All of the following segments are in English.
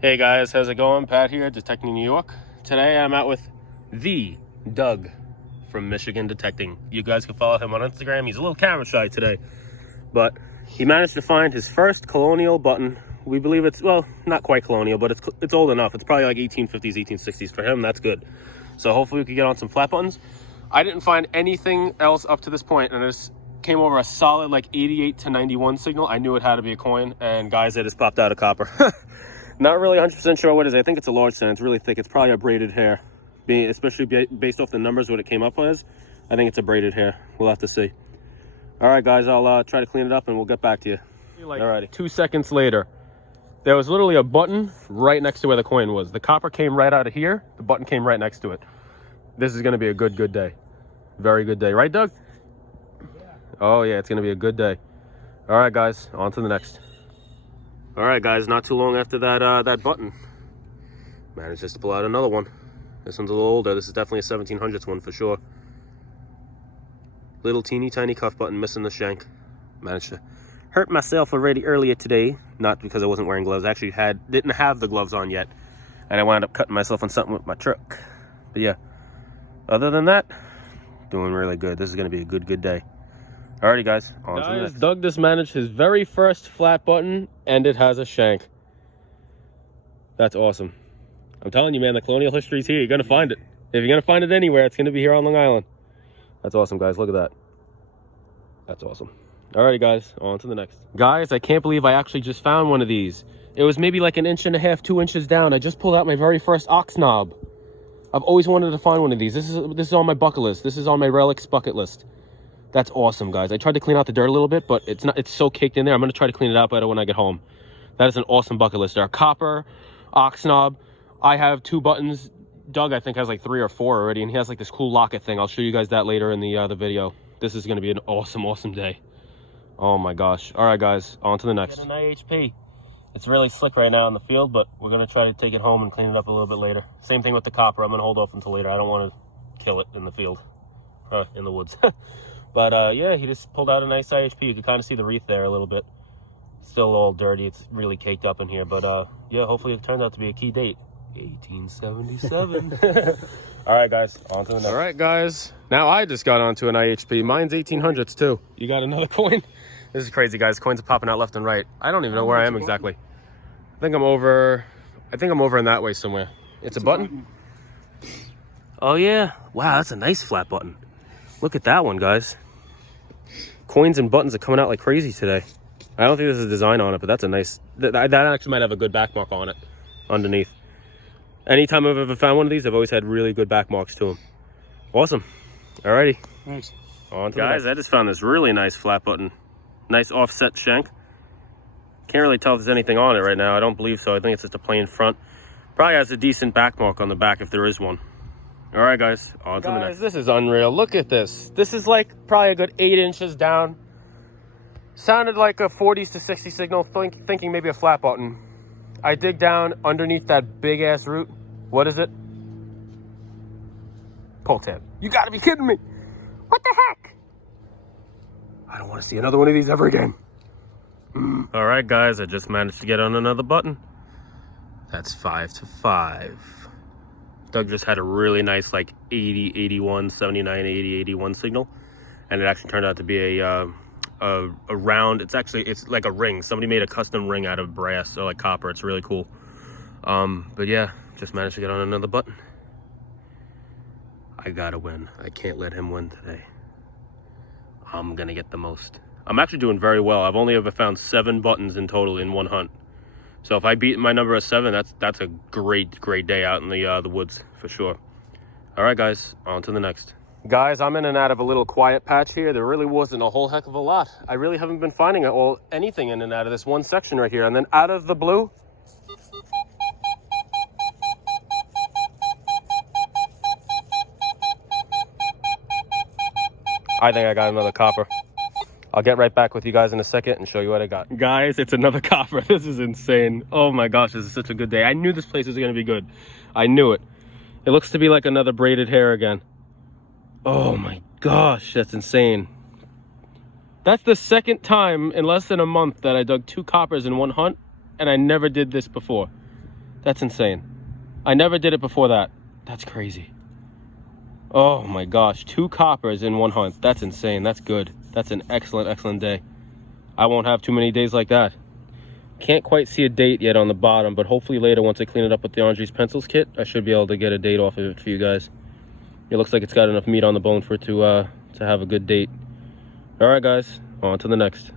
Hey guys, how's it going? Pat here, Detecting New York. Today I'm out with the Doug from Michigan Detecting. You guys can follow him on Instagram. He's a little camera shy today, but he managed to find his first colonial button. We believe it's, well, not quite colonial, but it's old enough. It's probably like 1850s, 1860s. For him, that's good. So hopefully we can get on some flat buttons. I didn't find anything else up to this point, and this came over a solid like 88 to 91 signal. I knew it had to be a coin, and guys, it just popped out a copper. Not really 100% sure what it is. I think it's a large cent. It's really thick. It's probably a braided hair. Especially based off the numbers, what it came up as. I think it's a braided hair. We'll have to see. All right, guys, I'll try to clean it up and we'll get back to you. Like alrighty. 2 seconds later, there was literally a button right next to where the coin was. The copper came right out of here. The button came right next to it. This is going to be a good day. Very good day. Right, Doug? Yeah. Oh, yeah, it's going to be a good day. All right, guys, on to the next. All right, guys, not too long after that button, managed just to pull out another one. This one's a little older. This is definitely a 1700s one for sure. Little teeny tiny cuff button, missing the shank. Managed to hurt myself already earlier today. Not because I wasn't wearing gloves. I actually didn't have the gloves on yet. And I wound up cutting myself on something with my truck. But yeah, other than that, doing really good. This is going to be a good day. Alrighty, guys, on to the next. Doug just managed his very first flat button, and it has a shank. That's awesome. I'm telling you, man, the colonial history's here. You're going to find it. If you're going to find it anywhere, it's going to be here on Long Island. That's awesome, guys. Look at that. That's awesome. Alrighty, guys, on to the next. Guys, I can't believe I actually just found one of these. It was maybe like 1.5 inches, 2 inches down. I just pulled out my very first ox knob. I've always wanted to find one of these. This is on my bucket list. This is on my relics bucket list. That's awesome, guys. I tried to clean out the dirt a little bit, but it's so caked in there. I'm going to try to clean it out better when I get home. That is an awesome bucket list. There are copper, ox knob. I have 2 buttons. Doug, I think, has like 3 or 4 already, and he has like this cool locket thing. I'll show you guys that later in the video. This is going to be an awesome day. Oh my gosh. All right, guys, on to the next. Get an IHP. It's really slick right now in the field, but we're going to try to take it home and clean it up a little bit later. Same thing with the copper. I'm going to hold off until later. I don't want to kill it in the field, in the woods. But yeah, he just pulled out a nice IHP. You can kind of see the wreath there a little bit. Still all dirty. It's really caked up in here. But yeah, hopefully it turns out to be a key date. 1877. All right, guys, on to the next. All right, guys. Now I just got onto an IHP. Mine's 1800s too. You got another coin? This is crazy, guys. Coins are popping out left and right. I don't even know where I am exactly. I think I'm over in that way somewhere. It's a button? Oh yeah. Wow, that's a nice flat button. Look at that one, guys. Coins and buttons are coming out like crazy today. I don't think there's a design on it, but that's a nice... That actually might have a good back mark on it, underneath. Anytime I've ever found one of these, I've always had really good back marks to them. Awesome. Alrighty. Thanks. On to guys, I just found this really nice flat button. Nice offset shank. Can't really tell if there's anything on it right now. I don't believe so. I think it's just a plain front. Probably has a decent back mark on the back if there is one. All right, guys, on to the next. This is unreal. Look at this. This is like probably a good 8 inches down. Sounded like a 40s to 60 signal, thinking maybe a flat button. I dig down underneath that big ass root. What is it? Pull tab. You gotta be kidding me. What the heck? I don't want to see another one of these ever again. All right, guys, I just managed to get on another button. That's 5 to 5. Doug just had a really nice like 80, 81, 79, 80, 81 signal. And it actually turned out to be a round, it's like a ring. Somebody made a custom ring out of brass or like copper. It's really cool. But yeah, just managed to get on another button. I gotta win. I can't let him win today. I'm gonna get the most. I'm actually doing very well. I've only ever found 7 buttons in total in one hunt. So if I beat my number of 7, that's a great day out in the woods for sure. All right, guys, on to the next. Guys, I'm in and out of a little quiet patch here. There really wasn't a whole heck of a lot. I really haven't been finding anything in and out of this one section right here. And then out of the blue, I think I got another copper. I'll get right back with you guys in a second and show you what I got. Guys, it's another copper. This is insane. Oh my gosh, this is such a good day. I knew this place was going to be good. I knew it. It looks to be like another braided hair again. Oh my gosh, that's insane. That's the second time in less than a month that I dug 2 coppers in one hunt, and I never did this before. That's insane. I never did it before that. That's crazy. Oh my gosh, 2 coppers in 1 hunt. That's insane. That's good. That's an excellent, excellent day. I won't have too many days like that. Can't quite see a date yet on the bottom, but hopefully later, once I clean it up with the Andres Pencils kit, I should be able to get a date off of it for you guys. It looks like it's got enough meat on the bone for it to have a good date. All right, guys, on to the next.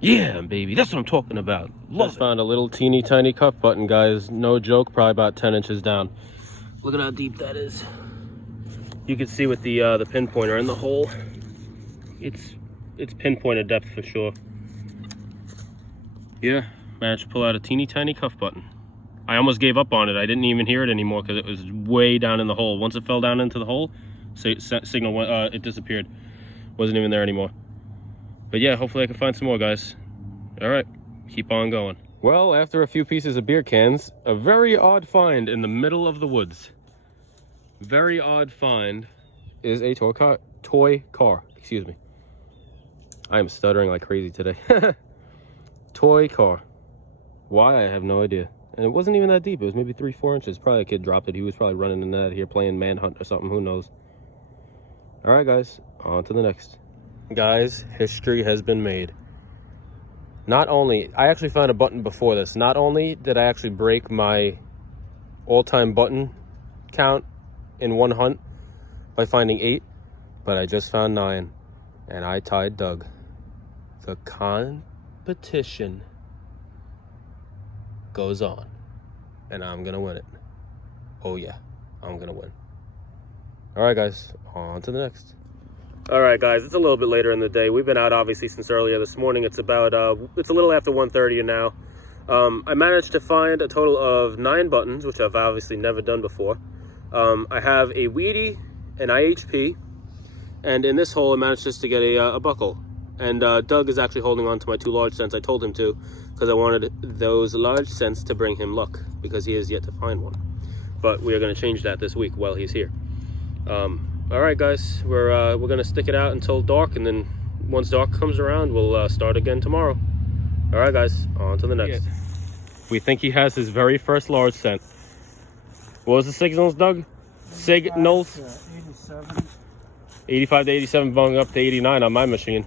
Yeah, baby, that's what I'm talking about. Just found a little teeny tiny cuff button, guys. No joke, probably about 10 inches down. Look at how deep that is. You can see with the pinpointer in the hole, it's pinpointed depth for sure. Yeah, managed to pull out a teeny tiny cuff button. I almost gave up on it. I didn't even hear it anymore because it was way down in the hole. Once it fell down into the hole, signal went, it disappeared. Wasn't even there anymore. But yeah, hopefully I can find some more, guys. All right, keep on going. Well, after a few pieces of beer cans, a very odd find in the middle of the woods. Very odd find is a toy car. Excuse me. I am stuttering like crazy today. Toy car. Why, I have no idea. And it wasn't even that deep. It was maybe 3-4 inches. Probably a kid dropped it. He was probably running in that here playing manhunt or something. Who knows? All right, guys. On to the next. Guys, history has been made. Not only, I actually found a button before this. Not only did I actually break my all-time button count in 1 hunt by finding 8, but I just found 9, and I tied Doug. The competition goes on, and I'm gonna win it. Oh yeah, I'm gonna win. All right, guys, on to the next. All right, guys, it's a little bit later in the day. We've been out obviously since earlier this morning. It's about it's a little after 1:30 now. I managed to find a total of 9 buttons, which I've obviously never done before. I have a Wheatie, an IHP, and in this hole I managed just to get a buckle. And Doug is actually holding on to my 2 large cents. I told him to, because I wanted those large cents to bring him luck, because he has yet to find one. But we are going to change that this week while he's here. All right, guys, we're going to stick it out until dark, and then once dark comes around, we'll start again tomorrow. All right, guys, on to the next. Yeah. We think he has his very first large cent. What was the signals, Doug? Signals? 87. 85 to 87, going up to 89 on my machine.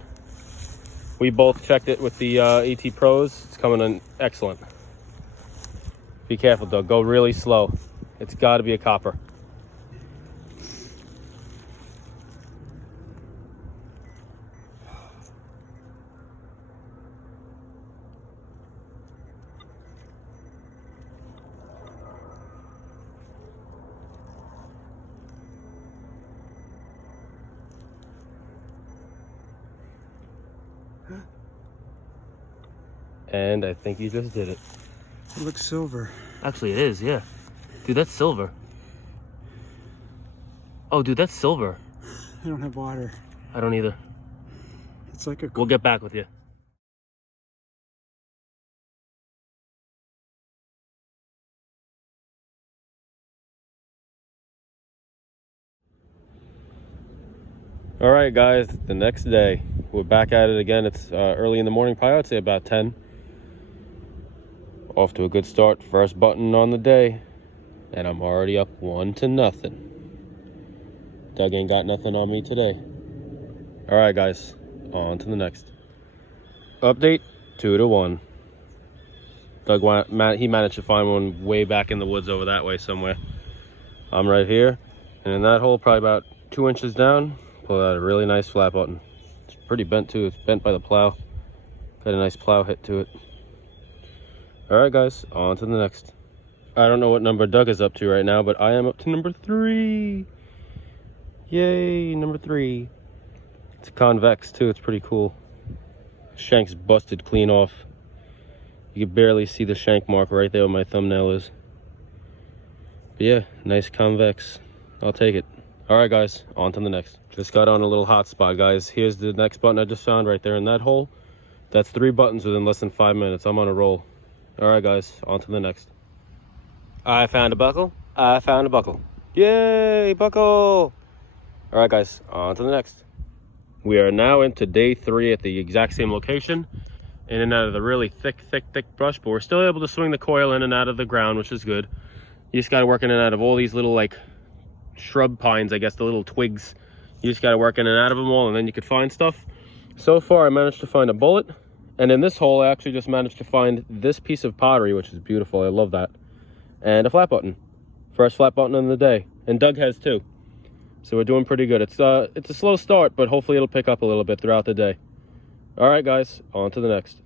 We both checked it with the AT Pros. It's coming in excellent. Be careful, Doug. Go really slow. It's got to be a copper. And I think you just did it. It looks silver. Actually, it is, yeah. Dude, that's silver. Oh, dude, that's silver. I don't have water. I don't either. It's like a... We'll get back with you. All right, guys, the next day. We're back at it again. It's early in the morning, probably I'd say about 10. Off to a good start. First button on the day. And I'm already up 1-0. Doug ain't got nothing on me today. All right, guys, on to the next. Update, 2-1. Doug, he managed to find one way back in the woods over that way somewhere. I'm right here. And in that hole, probably about 2 inches down, pulled out a really nice flat button. It's pretty bent too. It's bent by the plow. Got a nice plow hit to it. All right, guys, on to the next. I don't know what number Doug is up to right now, but I am up to number 3. Yay, number 3. It's convex too. It's pretty cool. Shank's busted clean off. You can barely see the shank mark right there where my thumbnail is. But yeah, nice convex. I'll take it. All right, guys, on to the next. Just got on a little hot spot, guys. Here's the next button I just found right there in that hole. That's 3 buttons within less than 5 minutes. I'm on a roll. All right, guys, on to the next. I found a buckle. I found a buckle. Yay, buckle! All right, guys, on to the next. We are now into day 3 at the exact same location in and out of the really thick brush, but we're still able to swing the coil in and out of the ground, which is good. You just got to work in and out of all these little like shrub pines, I guess, the little twigs. You just got to work in and out of them all, and then you could find stuff. So far I managed to find a bullet, and in this hole I actually just managed to find this piece of pottery, which is beautiful. I love that. And a flat button. First flat button of the day, and Doug has too. So we're doing pretty good. It's a slow start, but hopefully it'll pick up a little bit throughout the day. All right, guys, on to the next.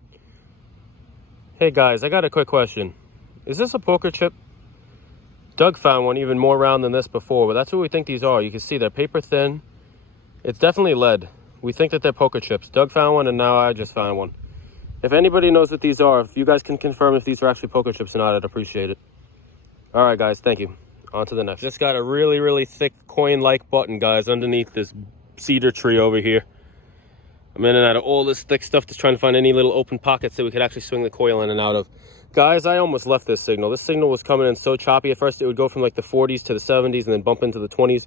Hey guys, I got a quick question. Is this a poker chip? Doug found one even more round than this before, but that's what we think these are. You can see they're paper thin. It's definitely lead. We think that they're poker chips. Doug found one, and now I just found one. If anybody knows what these are, if you guys can confirm if these are actually poker chips or not, I'd appreciate it. All right, guys, thank you. On to the next. Just got a really thick coin-like button, guys, underneath this cedar tree over here. I'm in and out of all this thick stuff, just trying to find any little open pockets that we could actually swing the coil in and out of. Guys, I almost left this signal. This signal was coming in so choppy. At first, it would go from like the 40s to the 70s and then bump into the 20s.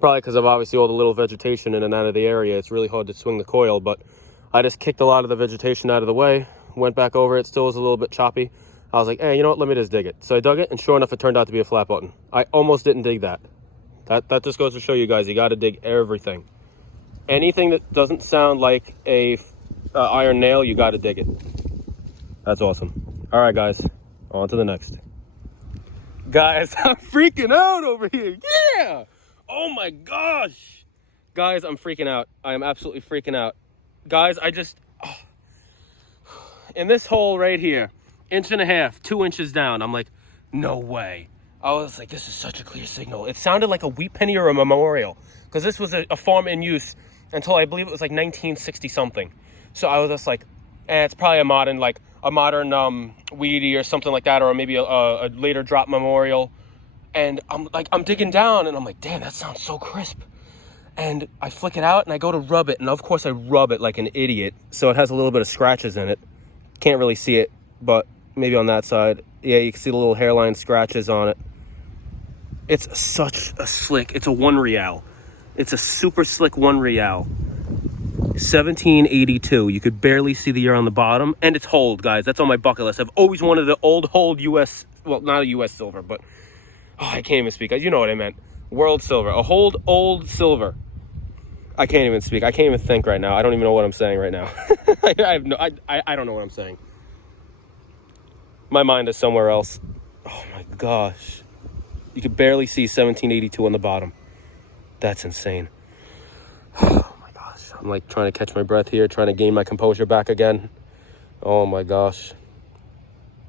Probably because of obviously all the little vegetation in and out of the area. It's really hard to swing the coil, but I just kicked a lot of the vegetation out of the way, went back over it, still was a little bit choppy. I was like, hey, you know what, let me just dig it. So I dug it, and sure enough, it turned out to be a flat button. I almost didn't dig that. That just goes to show you guys, you got to dig everything. Anything that doesn't sound like a iron nail, you got to dig it. That's awesome. All right, guys, on to the next. Guys, I'm freaking out over here. Yeah! Oh my gosh! Guys, I'm freaking out. I am absolutely freaking out. Guys, in this hole right here, 1.5 inches, 2 inches down, I'm like, no way. I was like, this is such a clear signal. It sounded like a wheat penny or a memorial, because this was a farm in use until I believe it was like 1960 something. So I was just like, it's probably a modern Wheatie or something like that, or maybe a later drop memorial. And I'm digging down, and I'm like, damn, that sounds so crisp. And I flick it out, and I go to rub it, and of course I rub it like an idiot, so it has a little bit of scratches in it. Can't really see it, but maybe on that side, yeah, you can see the little hairline scratches on it. It's such a slick, it's a 1 real. It's a super slick 1 real. 1782. You could barely see the year on the bottom, and it's hold, guys. That's on my bucket list. I've always wanted the old hold US, well, not a US silver, but I can't even speak. You know what I meant. World silver. A hold old silver. I can't even speak. I can't even think right now. I don't even know what I'm saying right now. I don't know what I'm saying. My mind is somewhere else. Oh my gosh. You could barely see 1782 on the bottom. That's insane. Oh my gosh. I'm like trying to catch my breath here, trying to gain my composure back again. Oh my gosh.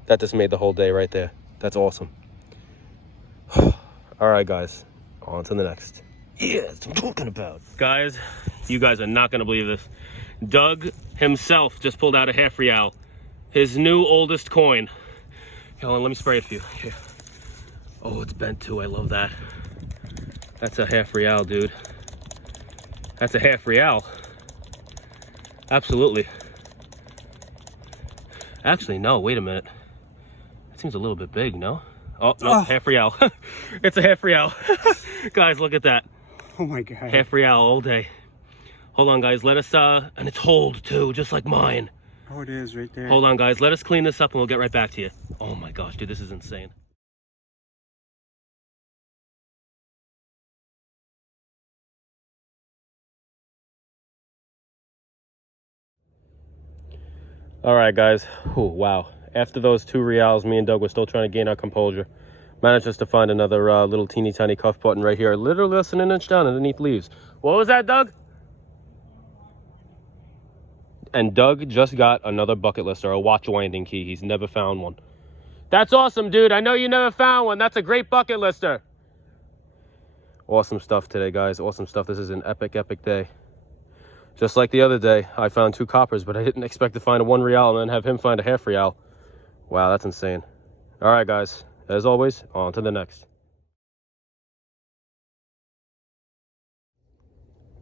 That just made the whole day right there. That's awesome. All right, guys. On to the next. Yeah, that's what I'm talking about. Guys, you guys are not going to believe this. Doug himself just pulled out a half real. His new oldest coin. Hold on, let me spray it for you. Here. Oh, it's bent too. I love that. That's a half real, dude. That's a half real. Absolutely. Actually, no, wait a minute. That seems a little bit big, no? Oh, no, half real. It's a half real. Guys, look at that. Oh my God. Half real all day. Hold on, guys. Let us, and it's hold too, just like mine. Oh, it is right there. Hold on, guys. Let us clean this up and we'll get right back to you. Oh my gosh, dude, this is insane. All right, guys. Oh, wow. After those 2 reals, me and Doug were still trying to gain our composure. Managed just to find another little teeny tiny cuff button right here, literally less than 1 inch down underneath leaves. What was that, Doug? And Doug just got another bucket lister, a watch winding key. He's never found one. That's awesome, dude. I know you never found one. That's a great bucket lister. Awesome stuff today, guys. Awesome stuff. This is an epic day. Just like the other day, I found 2 coppers, but I didn't expect to find a 1 real and then have him find a half real. Wow, that's insane. All right, guys. As always, on to the next.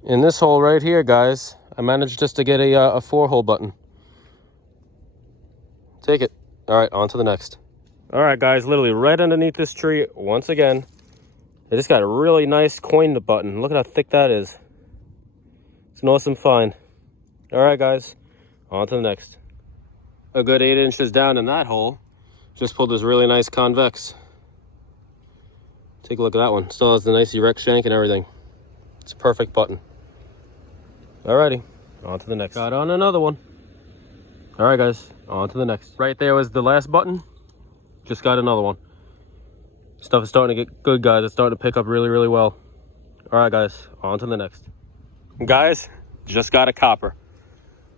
In this hole right here, guys, I managed just to get a 4-hole button. Take it. All right, on to the next. All right, guys, literally right underneath this tree, once again, I just got a really nice coin button. Look at how thick that is. It's an awesome find. All right, guys, on to the next. a good 8 inches down in that hole. Just pulled this really nice convex. Take a look at that one. Still has the nice erect shank and everything. It's a perfect button. Alrighty, on to the next. Got on another one. Alright guys, on to the next. Right there was the last button. Just got another one. Stuff is starting to get good, guys. It's starting to pick up really, really well. Alright guys, on to the next. Guys, just got a copper.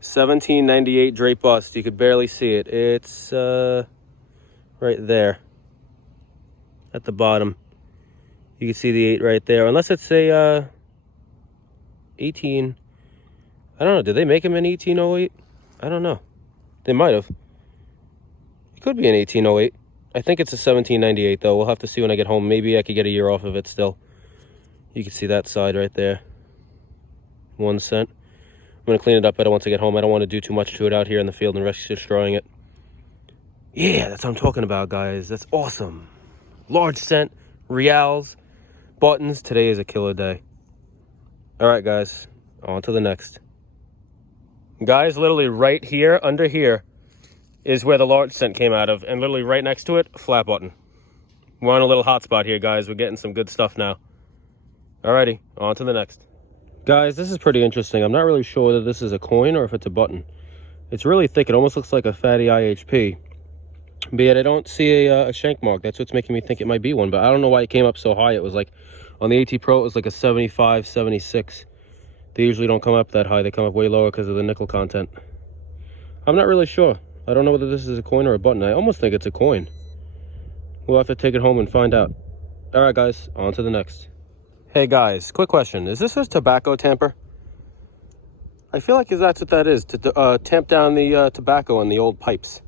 1798 drape bust. You could barely see it. It's right there at the bottom. You can see the 8 right there. Unless it's a 18. I don't know. Did they make them in 1808? I don't know. They might have. It could be an 1808. I think it's a 1798 though. We'll have to see when I get home. Maybe I could get a year off of it still. You can see that side right there. 1 cent. I'm going to clean it up better once I get home. I don't want to do too much to it out here in the field and risk destroying it. Yeah, that's what I'm talking about, guys. That's awesome. Large cent, reals, buttons. Today is a killer day. Alright, guys. On to the next. Guys, literally right here, under here, is where the large cent came out of. And literally right next to it, a flat button. We're on a little hot spot here, guys. We're getting some good stuff now. Alrighty, on to the next. Guys, this is pretty interesting. I'm not really sure whether this is a coin or if it's a button. It's really thick. It almost looks like a fatty IHP. But yet I don't see a shank mark. That's what's making me think it might be one. But I don't know why it came up so high. It was like, on the AT Pro, it was like a 75, 76. They usually don't come up that high. They come up way lower because of the nickel content. I'm not really sure. I don't know whether this is a coin or a button. I almost think it's a coin. We'll have to take it home and find out. Alright guys, on to the next. Hey guys, quick question. Is this a tobacco tamper? I feel like that's what that is, to tamp down the tobacco in the old pipes.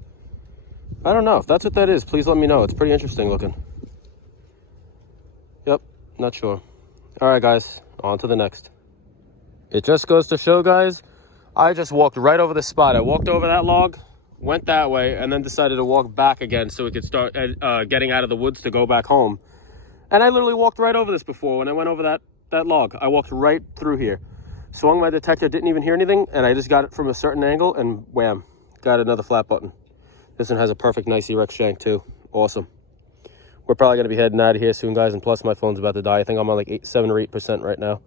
I don't know. If that's what that is, please let me know. It's pretty interesting looking. Yep, not sure. Alright guys, on to the next. It just goes to show, guys, I just walked right over the spot. I walked over that log, went that way, and then decided to walk back again so we could start getting out of the woods to go back home. And I literally walked right over this before when I went over that log. I walked right through here. Swung my detector, didn't even hear anything, and I just got it from a certain angle, and wham, got another flat button. This one has a perfect, nice erect shank too. Awesome. We're probably going to be heading out of here soon, guys, and plus my phone's about to die. I think I'm on like 7 or 8% right now.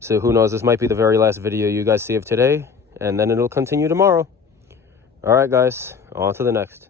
So who knows, this might be the very last video you guys see of today, and then it'll continue tomorrow. All right, guys, on to the next.